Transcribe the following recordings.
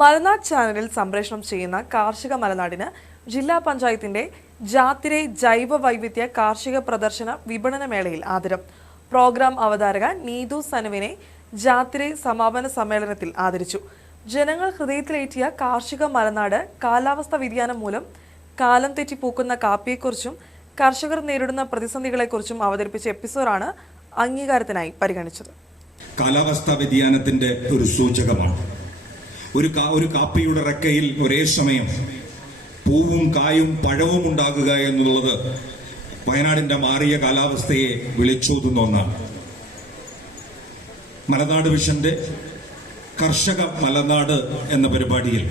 മലനാട് ചാനലിൽ സംപ്രേഷണം ചെയ്യുന്ന കാർഷിക മലനാടിന് ജില്ലാ പഞ്ചായത്തിന്റെ ജാത്തിരെ ജൈവ വൈവിധ്യ കാർഷിക പ്രദർശന വിപണന മേളയിൽ ആദരം. പ്രോഗ്രാം അവതാരക നീതു സനുവിനെ ജാത്തിരെ സമാപന സമ്മേളനത്തിൽ ആദരിച്ചു. ജനങ്ങൾ ഹൃദയത്തിലേറ്റിയ കാർഷിക മലനാട് കാലാവസ്ഥ വ്യതിയാനം മൂലം കാലം തെറ്റി പൂക്കുന്ന കാപ്പിയെക്കുറിച്ചും കർഷകർ നേരിടുന്ന പ്രതിസന്ധികളെക്കുറിച്ചും അവതരിപ്പിച്ച എപ്പിസോഡാണ് അംഗീകാരത്തിനായി പരിഗണിച്ചത്. കാലാവസ്ഥാ വ്യതിയാനത്തിന്റെ ഒരു സൂചകമാണ്. ഒരു ഒരു കാപ്പിയുടെ റെക്കയിൽ ഒരേ സമയം പൂവും കായും പഴവും ഉണ്ടാകുക എന്നുള്ളത് വയനാടിന്റെ മാറിയ കാലാവസ്ഥയെ വിളിച്ചോതുന്ന ഒന്നാണ്. മലനാട് വിഷന്റെ കർഷക മലനാട് എന്ന പരിപാടിയിൽ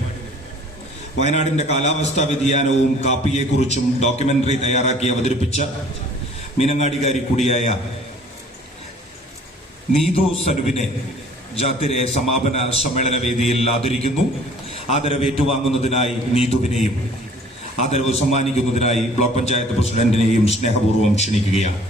വയനാടിന്റെ കാലാവസ്ഥാ വ്യതിയാനവും കാപ്പിയെക്കുറിച്ചും ഡോക്യുമെന്ററി തയ്യാറാക്കി അവതരിപ്പിച്ച മീനങ്ങാടികാരി കൂടിയായ നീതു സനുവിനെ ജാത്തിരെ സമാപന സമ്മേളന വേദിയിൽ ആദരിക്കുന്നു. ആദരവ് ഏറ്റുവാങ്ങുന്നതിനായി നീതുവിനെയും ആദരവ് സമ്മാനിക്കുന്നതിനായി ബ്ലോക്ക് പഞ്ചായത്ത് പ്രസിഡന്റിനെയും സ്നേഹപൂർവം ക്ഷണിക്കുകയാണ്.